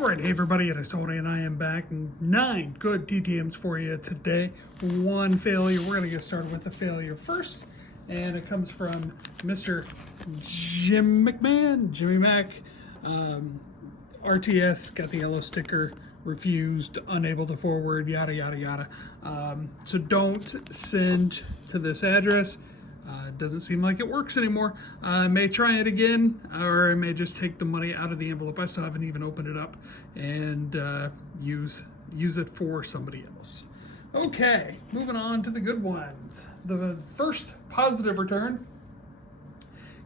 Alright, hey everybody, it is Tony and I am back. 9 good TTMs for you today. 1 failure. We're going to get started with the failure first. And it comes from Mr. McMahon, Jimmy Mac. RTS, got the yellow sticker, refused, unable to forward, yada, yada, yada. So don't send to this address. Doesn't seem like it works anymore. I may try it again, or I may just take the money out of the envelope. I still haven't even opened it up and use it for somebody else. Okay, moving on to the good ones. The first positive return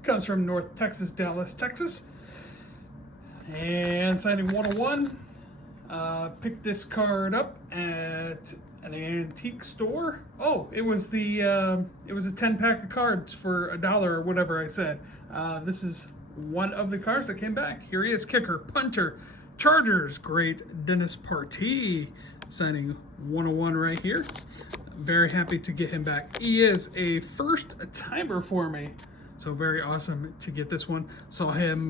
comes from North Texas, Dallas, Texas. And signing 101. Picked this card up at an antique store. Oh, it was a 10-pack of cards for $1 or whatever I said. This is one of the cards that came back. Here he is, kicker, punter, Chargers, great Dennis Partee, signing 101 right here. Very happy to get him back. He is a first timer for me, so very awesome to get this one. Saw him,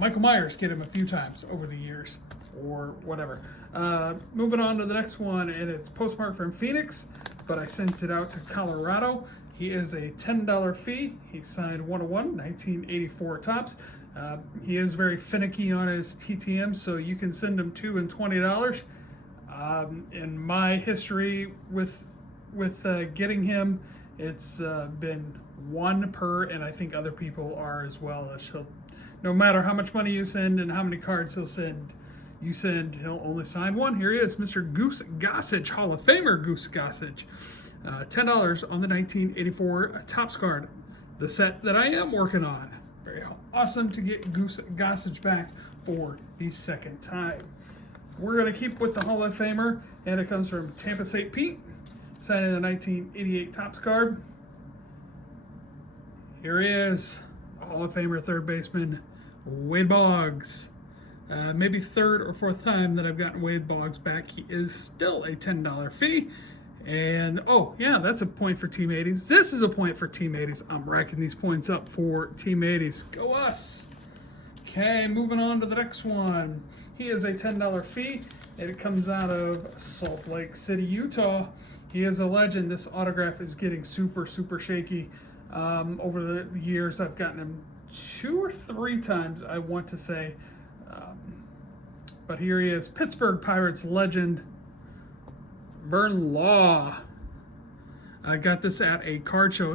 Michael Myers, get him a few times over the years, or whatever. Moving on to the next one, and it's postmarked from Phoenix, but I sent it out to Colorado. He is a $10 fee. He signed 101, 1984 tops. He is very finicky on his TTM, so you can send him $2 and $20. In my history with getting him, it's been 1 per, and I think other people are as well. No matter how much money you send and how many cards he'll he'll only sign 1. Here he is, Mr. Goose Gossage, Hall of Famer Goose Gossage. $10 on the 1984 Topps card, the set that I am working on. Very awesome to get Goose Gossage back for the second time. We're going to keep with the Hall of Famer, and it comes from Tampa St. Pete, signing the 1988 Topps card. Here he is, Hall of Famer third baseman Wade Boggs. Maybe third or fourth time that I've gotten Wade Boggs back. He is still a $10 fee. And, oh, yeah, that's a point for Team 80s. This is a point for Team 80s. I'm racking these points up for Team 80s. Go us. Okay, moving on to the next one. He is a $10 fee, and it comes out of Salt Lake City, Utah. He is a legend. This autograph is getting super, super shaky. Over the years, I've gotten him 2 or 3 times, I want to say. But here he is, Pittsburgh Pirates legend, Vern Law. I got this at a card show.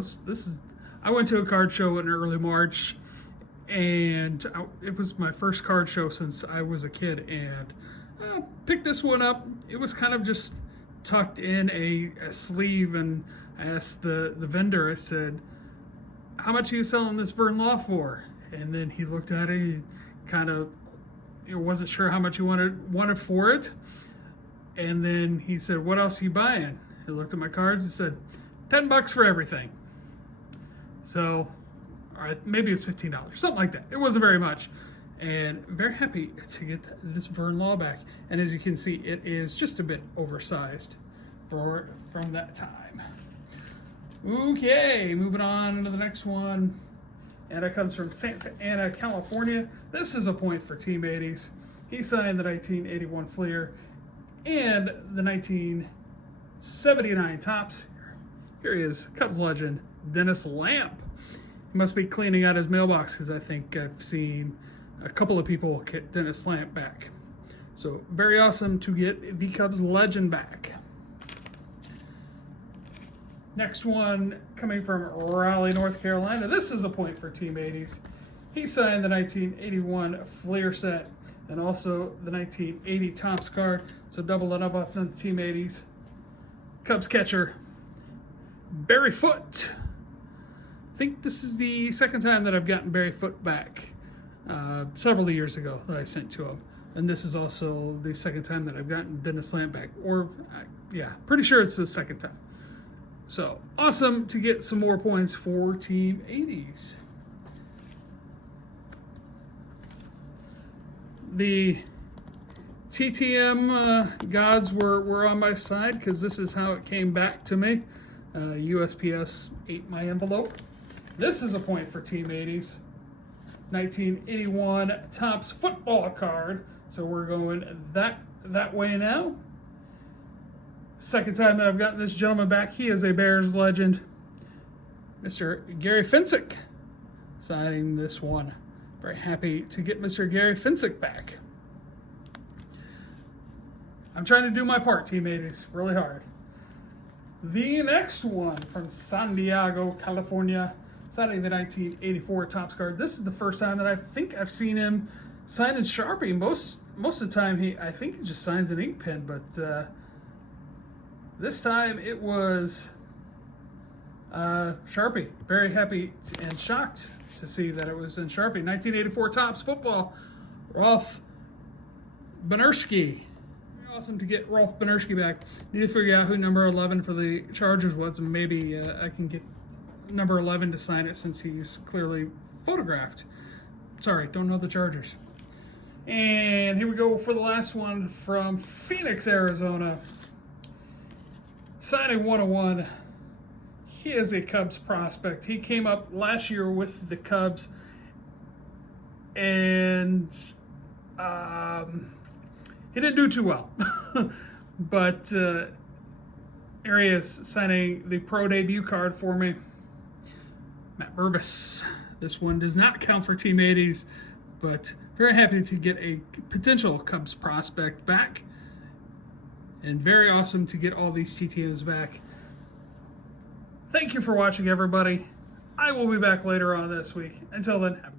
I went to a card show in early March, and it was my first card show since I was a kid, and I picked this one up. It was kind of just tucked in a sleeve, and I asked the vendor, I said, how much are you selling this Vern Law for? And then he looked at it, he kind of wasn't sure how much he wanted for it. And then he said, what else are you buying? He looked at my cards and said, $10 for everything. So, all right, maybe it was $15, something like that. It wasn't very much. And very happy to get this Vern Law back. And as you can see, it is just a bit oversized from that time. Okay, moving on to the next one. And it comes from Santa Ana, California. This is a point for Team 80s. He signed the 1981 Fleer and the 1979 Topps. Here he is, Cubs legend, Dennis Lamp. He must be cleaning out his mailbox because I think I've seen a couple of people get Dennis Lamp back. So very awesome to get the Cubs legend back. Next one coming from Raleigh, North Carolina. This is a point for Team 80s. He signed the 1981 Fleer set and also the 1980 Topps card. So double it up on the Team 80s. Cubs catcher, Barry Foote. I think this is the second time that I've gotten Barry Foote back. Several years ago that I sent to him. And this is also the second time that I've gotten Dennis Lamp back. Yeah, pretty sure it's the second time. So, awesome to get some more points for Team 80s. The TTM gods were on my side because this is how it came back to me. USPS ate my envelope. This is a point for Team 80s. 1981 Topps football card. So we're going that way now. Second time that I've gotten this gentleman back. He is a Bears legend, Mr. Gary Fencik, signing this one. Very happy to get Mr. Gary Fencik back. I'm trying to do my part, teammates, really hard. The next one from San Diego, California, signing the 1984 Topps card. This is the first time that I think I've seen him sign in Sharpie. Most of the time, I think he just signs an ink pen, but this time it was Sharpie. Very happy and shocked to see that it was in Sharpie. 1984 Topps football, Rolf Benirschke. Awesome to get Rolf Benirschke back. Need to figure out who number 11 for the Chargers was, and maybe I can get number 11 to sign it since he's clearly photographed. Sorry, don't know the Chargers. And here we go for the last one from Phoenix, Arizona. Signing 101. He is a Cubs prospect. He came up last year with the Cubs, and he didn't do too well. But here he is signing the pro debut card for me. Mervis. This one does not count for Team 80s, but very happy to get a potential Cubs prospect back. And very awesome to get all these TTMs back. Thank you for watching, everybody. I will be back later on this week. Until then, have a